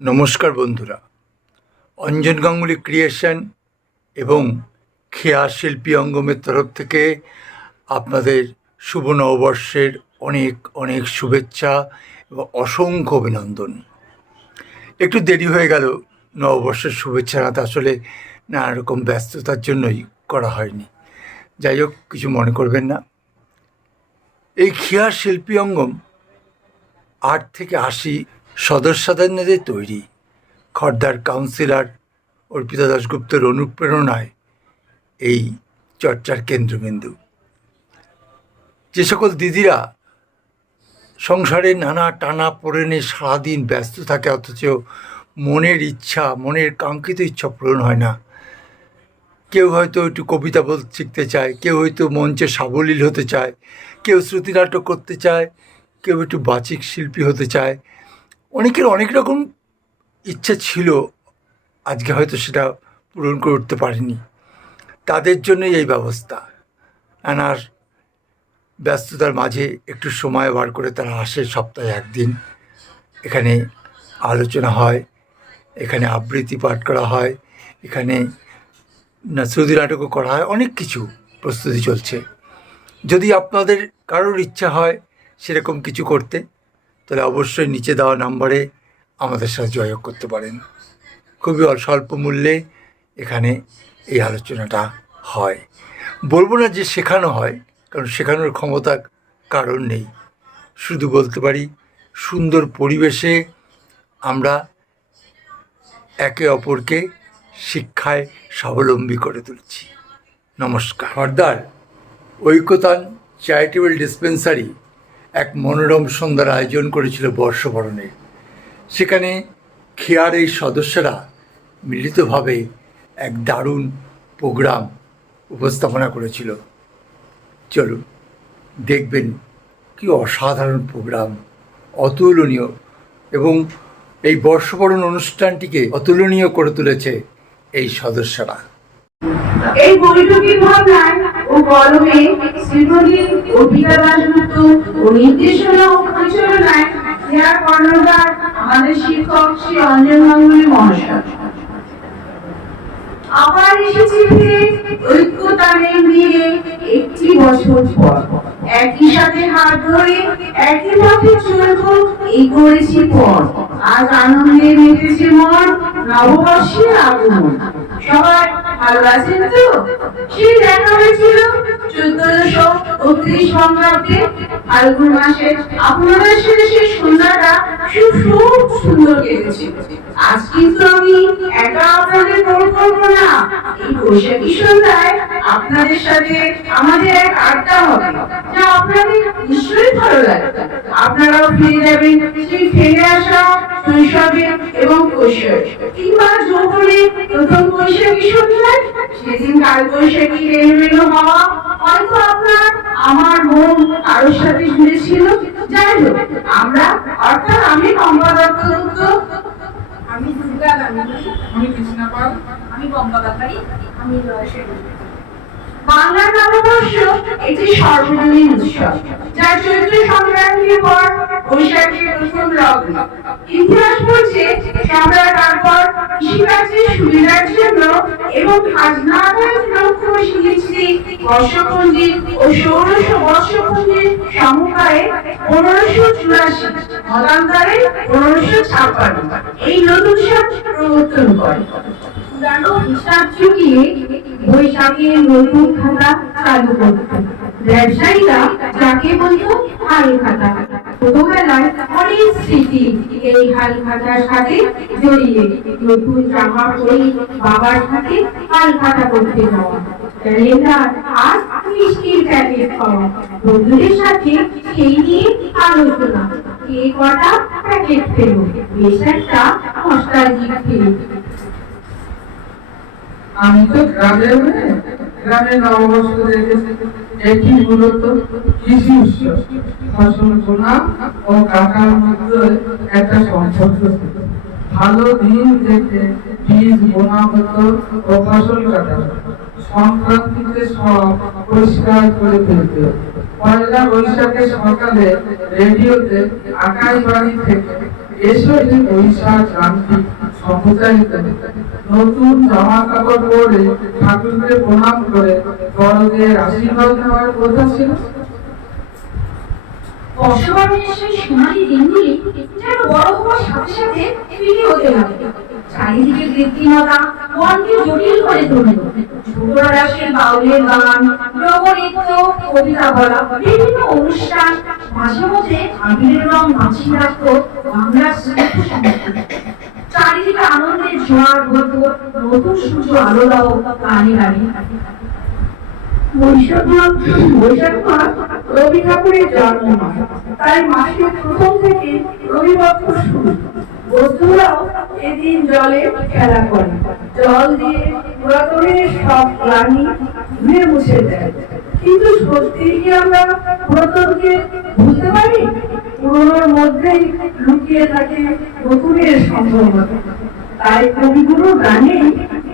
নমস্কার বন্ধুরা, অঞ্জন গাঙ্গুলি ক্রিয়েশন এবং খেয়া শিল্পী অঙ্গমের তরফ থেকে আপনাদের শুভ নববর্ষের অনেক অনেক শুভেচ্ছা এবং অসংখ্য অভিনন্দন। একটু দেরি হয়ে গেল নববর্ষের শুভেচ্ছাটা, আসলে নানা রকম ব্যস্ততার জন্যই করা হয়নি। যাই হোক, কিছু মনে করবেন না। এই খেয়া শিল্পী অঙ্গম 8 থেকে 80 সদস্যদের তৈরি। খর্দার কাউন্সিলর অর্পিতা দাশগুপ্তের অনুপ্রেরণায় এই চর্চার কেন্দ্রবিন্দু। যে সকল দিদিরা সংসারে নানা টানা পড়েনে সারাদিন ব্যস্ত থাকে, অথচ মনের ইচ্ছা, মনের কাঙ্ক্ষিত ইচ্ছা পূরণ হয় না। কেউ হয়তো একটু কবিতা বলতে শিখতে চায়, কেউ হয়তো মঞ্চে সাবলীল হতে চায়, কেউ শ্রুতিনাটক করতে চায়, কেউ একটু বাচিক শিল্পী হতে চায়। অনেকের অনেক রকম ইচ্ছা ছিল, আজকে হয়তো সেটা পূরণ করে উঠতে পারেনি। তাদের জন্যই এই ব্যবস্থা। নানার ব্যস্ততার মাঝে একটু সময় বার করে তারা আসে সপ্তাহে একদিন। এখানে আলোচনা হয়, এখানে আবৃত্তি পাঠ করা হয়, এখানে শ্রুতি নাটকও করা হয়, অনেক কিছু প্রস্তুতি চলছে। যদি আপনাদের কারোর ইচ্ছা হয় সেরকম কিছু করতে, তাহলে অবশ্যই নিচে দেওয়া নাম্বারে আমাদের সাথে যোগাযোগ করতে পারেন। খুবই স্বল্প মূল্যে এখানে এই আলোচনাটা হয়। বলবো না যে শেখানো হয়, কারণ শেখানোর ক্ষমতা কারণ নেই। শুধু বলতে পারি সুন্দর পরিবেশে আমরা একে অপরকে শিক্ষায় স্বাবলম্বী করে তুলছি। নমস্কার। খর্দার ঐক্যতান চ্যারিটেবল ডিসপেন্সারি এক মনোরম সন্ধ্যার আয়োজন করেছিল বর্ষবরণে। সেখানে খেয়ার এই সদস্যরা মিলিতভাবে এক দারুণ প্রোগ্রাম উপস্থাপনা করেছিল। চলুন দেখবেন কি অসাধারণ প্রোগ্রাম, অতুলনীয়, এবং এই বর্ষবরণ অনুষ্ঠানটিকে অতুলনীয় করে তুলেছে এই সদস্যরা। এই বৈঠকের ভাবনায় ও কলমে শ্রীমতী অর্পিতা দাশগুপ্ত ও নির্দেশনা ও পরিচালনায় খেয়ার কর্ণধার আমাদের শিক্ষক শ্রী অঞ্জন গাঙ্গুলি মহাশয়। আবার এসেছি ফিরে ঐক্যতানে মিলে একটি বছর পর, একই সাথে হাত ধরে একই পথে চলবো এই করেছি পর। আজ আনন্দে মেতেছে মন, নববর্ষের আগমন। সবাই ভালো আছেন তো? সেই দেখা হয়েছিল 1439 বঙ্গাব্দে ফাল্গুন মাসে আপনাদের সাথে সেই সন্ধ্যাটা খুব সুন্দর কেটেছিল। আজ কিন্তু আমি একা আপনাদের বড় করবো না। এই বৈশাখী সন্ধ্যায় আপনাদের সাথে আমাদের এক আড্ডা হবে, যা আপনাদের নিশ্চয়ই ভালো লাগবে। আপনারাও ফিরে যাবেন সেই ফিরে আসা শৈশবে এবং কৈশোরে, কিংবা যৌবনে প্রথম বৈশাখী সন্ধ্যায়। সেদিন কাল বৈশাখী এলোমেলো হওয়া হয়তো আপনার আমার মন কারোর সাথে জুড়েছিল। যাই হোক, আমরা অর্থাৎ আমি কম্পা দত্ত, আমি দুর্গা গাঙ্গুলি, আমি কৃষ্ণা পাল, আমি বম্বা ব্যাপারী, আমি জয়শ্রী। বাংলার নববর্ষ একটি সর্বজনীন উৎসব, যা চৈত্র সংক্রান্তির পর বৈশাখের প্রথম লগ্ন। ইতিহাস বলছে সম্রাট আকবর কৃষিকাজের সুবিধার জন্য এবং খাজনা আদায়ের লক্ষ্য বসিয়েছিলেন বর্ষপঞ্জি ও ষোড়শ বর্ষপঞ্জির সমুদায়ে 1584, মতান্তরে 1556 এই নতুন সাল প্রবর্তন করে। পুরানো হিসাব যুগিয়ে বৈশাখের নতুন খাতা চালু করত। ব্যবসায়ীরা যাকে বলতো হাল খাতা। ছোটবেলায় অনেক স্মৃতি এই হাল খাতার সাথে জড়িয়ে। নতুন জামা পরে বাবার সাথে হাল খাতা করতে যাওয়া, ক্যালেন্ডার আর মিষ্টির প্যাকেট খাওয়া, বন্ধুদের সাথে সেই নিয়ে আলোচনা, কে কটা প্যাকেট পেল। বেশ একটা নস্টালজিক ফিল। আমি তো গ্রামের মেয়ে। গ্রামের নববর্ষ দেখেছি এটি মূলত কৃষি উৎসব। ফসল বোনা ও কাটার মধ্যে একটা সম্পর্ক। ভালো দিন দেখে বীজ বোনা হতো ও ফসল কাটা হতো। সংক্রান্তিতে সব পরিষ্কার করে ফেলতে। পয়লা বৈশাখের সকালে রেডিওতে আকাশ বাড়ি থেকে এসো যে বৈশাখ ক্রান্তি সম্প্রচারিত নতুন জামা কাপড় পরে ঠাকুরকে প্রণাম করে বড়দের আশীর্বাদ নেওয়ার কথা ছিল। বর্ষবরণের সেই সোনালী দিনগুলি যেন বড় হওয়ার সাথে সাথে ফিরে হতে লাগে। চারিদিকে কৃত্রিমতা মনকে জটিল করে তুলল। ছোটরা দাসের বাউলের গান, লোকনৃত্য, কবিতা বলা, বিভিন্ন অনুষ্ঠান, মাঝে মাঝে আবিরের রং মাছিয়ে রাখত বাংলার শ্রেষ্ঠ সংস্কৃতি। চারিদিকে আনন্দের জোয়ার হতো, নতুন সূর্য আলো দাও গানে গানে। বৈশাখ মাস রবি ঠাকুরের জন্ম মাস, তাই মাসের প্রথম থেকে রবিপক্ষ শুরু। বন্ধুরাও এদিন জলে খেলা করে, জল দিয়ে পুরাতনের সব প্রাণী ধুয়ে মুছে দেয়। কিন্তু সত্যি কি আমরা পুরাতনকে ভুলতে পারি? পুরনোর মধ্যেই লুকিয়ে থাকে নতুনের সম্ভাবনা। তাই কবিগুরু গানে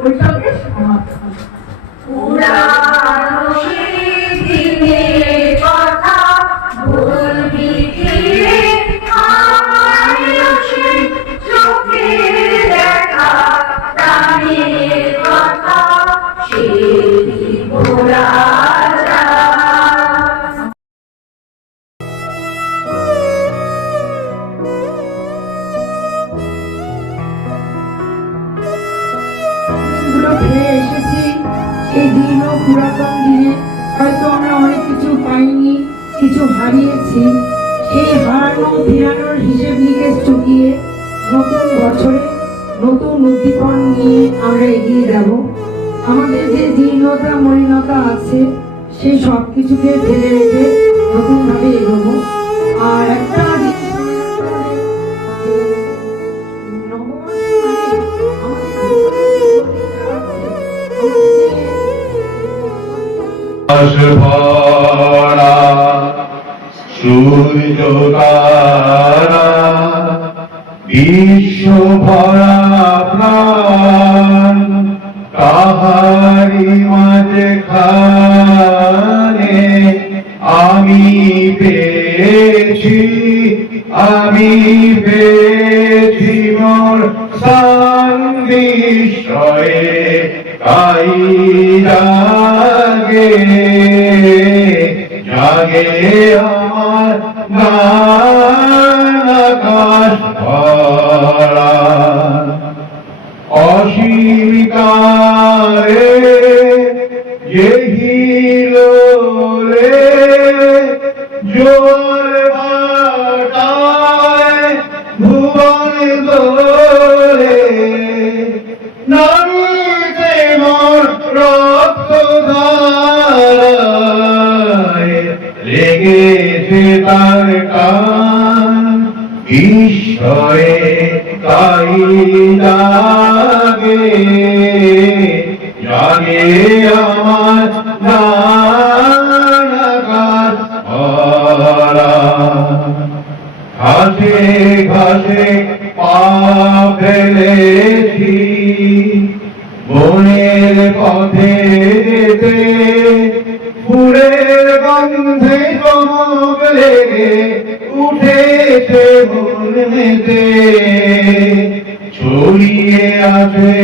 বৈশাখের সমাপ্তি। পুরানো সেই দিনের কথা বলবি কি রে? আয়ো সেই চোখে দেখা প্রাণের কথা, সেই ভোলা যায়। গুলো ফিরে এসেছি। এই দিনও পুরাতন দিনে হয়তো আমরা অনেক কিছু পাইনি, কিছু হারিয়েছি। সেই হারানো ফিরানোর হিসেব নিকেশ চুকিয়ে নতুন বছরে নতুন উদ্দীপন নিয়ে আমরা এগিয়ে যাব। আমাদের যে জীর্ণতা মলিনতা আছে সেই সব কিছুকে ফেলে রেখে নতুনভাবে এগোবো। আর একটা জিনিস মনে রাখতে হবে যে নববর্ষ মানে আমাদের ভেতরে যে গতিটা আছে, ভরা সূর্য তারা বিশ্ব ভরা প্রাণ তাহারি মাঝখানে আমি পেয়েছি মোর স্থান বিস্ময়ে তাই জাগে আমার গান আকাশ ভরা অস্বীকারে যেহিল রে জোর বাটায় ভুবন দোলে নারীতে মোর রক্ত ধারায় লেগেছে তার টান বিস্ময়ে তাই জাগে আমার গান আকাশ ভরা ঘাসে ঘাসে পা ফেলেছি বনের পথে যেতে ফুলের গন্ধে চমক লেগে উঠেছে মনেতে ছড়িয়ে আছে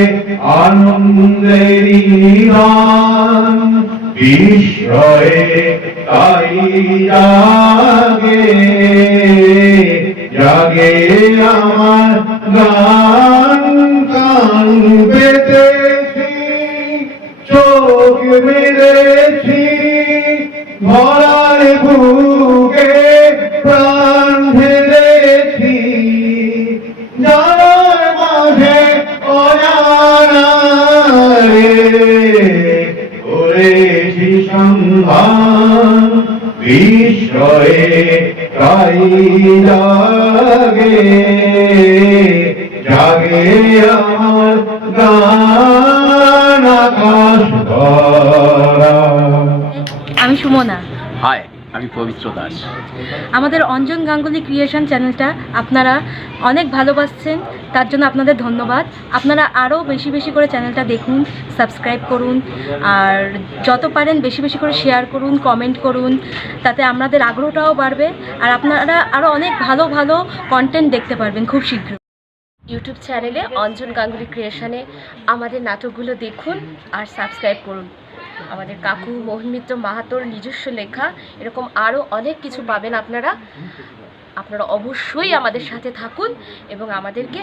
আনন্দেরই গান বিস্ময়ে তাই জাগে আমার গান কান পেতেছি চোখ মেরেছি ভরার বুকে প্রাণ ঢেলেছি জানার মাঝে অজানা রে করেছি সন্ধান বিস্ময়ে তাই জাগে আমার গান আকাশ ভরা। আমি সুমনা। হাই, আমি পবিত্র দাস। আমাদের অঞ্জন গাঙ্গুলি ক্রিয়েশন চ্যানেলটা আপনারা অনেক ভালোবাসছেন, তার জন্য আপনাদের ধন্যবাদ। আপনারা আরও বেশি বেশি করে চ্যানেলটা দেখুন, সাবস্ক্রাইব করুন, আর যত পারেন বেশি বেশি করে শেয়ার করুন, কমেন্ট করুন, তাতে আমাদের আগ্রহটাও বাড়বে আর আপনারা আরও অনেক ভালো ভালো কন্টেন্ট দেখতে পারবেন খুব শীঘ্র। ইউটিউব চ্যানেলে অঞ্জন গাঙ্গুলি ক্রিয়েশনে আমাদের নাটকগুলো দেখুন আর সাবস্ক্রাইব করুন। আমাদের কাকু মোহন মিত্র মাহাতোর নিজস্ব লেখা এরকম আরও অনেক কিছু পাবেন আপনারা। আপনারা অবশ্যই আমাদের সাথে থাকুন এবং আমাদেরকে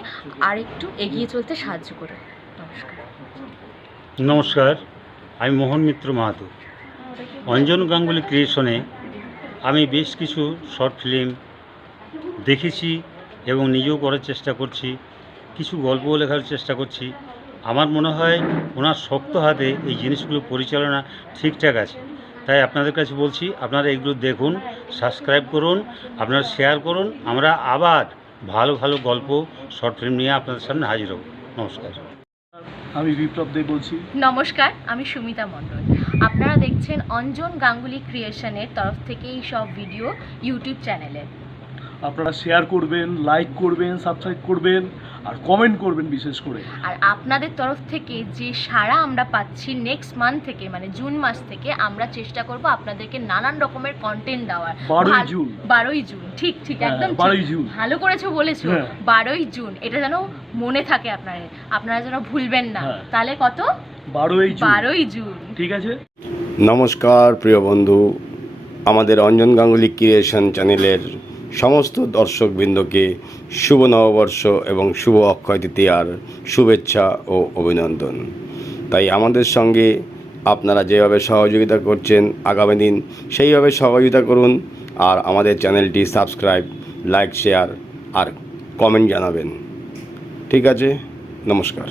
আরেকটু এগিয়ে চলতে সাহায্য করুন। নমস্কার। নমস্কার, আমি মোহন মিত্র মাহাতো। অঞ্জন গাঙ্গুলি ক্রিয়েশনে আমি বেশ কিছু শর্ট ফিল্ম দেখেছি এবং নিজেও করার চেষ্টা করছি, কিছু গল্পও লেখার চেষ্টা করছি। আমার মনে হয় ওনার শক্ত হাতে এই জিনিসগুলো পরিচালনা ঠিকঠাক আছে। তাই আপনাদের কাছে বলছি, আপনারা এগুলো দেখুন, সাবস্ক্রাইব করুন, আপনারা শেয়ার করুন। আমরা আবার ভালো ভালো গল্প শর্ট ফিল্ম নিয়ে আপনাদের সামনে হাজির হব। নমস্কার। আমি বিপ্লব দে বলছি। নমস্কার, আমি সুমিতা মণ্ডল। আপনারা দেখছেন অঞ্জন গাঙ্গুলি ক্রিয়েশনের তরফ থেকে এই সব ভিডিও ইউটিউব চ্যানেলে। আপনারা শেয়ার করবেন, লাইক করবেন, সাবস্ক্রাইব করবেন আর কমেন্ট করবেন বিশেষ করে। আর আপনাদের তরফ থেকে যে সাড়া আমরা পাচ্ছি, নেক্সট মান্থ থেকে মানে জুন মাস থেকে আমরা চেষ্টা করব আপনাদেরকে নানান রকমের কন্টেন্ট দেওয়ার। 12ই জুন ঠিক ঠিক একদম 12ই জুন ভালো করেছো বলেছো। 12ই জুন এটা যেন মনে থাকে আপনারা যেন ভুলবেন না। তাহলে কত? 12ই জুন। ঠিক আছে। নমস্কার প্রিয় বন্ধু, আমাদের অঞ্জন গাঙ্গুলি ক্রিয়েশন চ্যানেলের সমস্ত দর্শকবৃন্দকে শুভ নববর্ষ এবং শুভ অক্ষয় তৃতীয়ার শুভেচ্ছা ও অভিনন্দন। তাই আমাদের সঙ্গে আপনারা যেভাবে সহযোগিতা করছেন আগামী দিন সেইভাবে সহযোগিতা করুন আর আমাদের চ্যানেলটি সাবস্ক্রাইব, লাইক, শেয়ার আর কমেন্ট জানাবেন। ঠিক আছে, নমস্কার।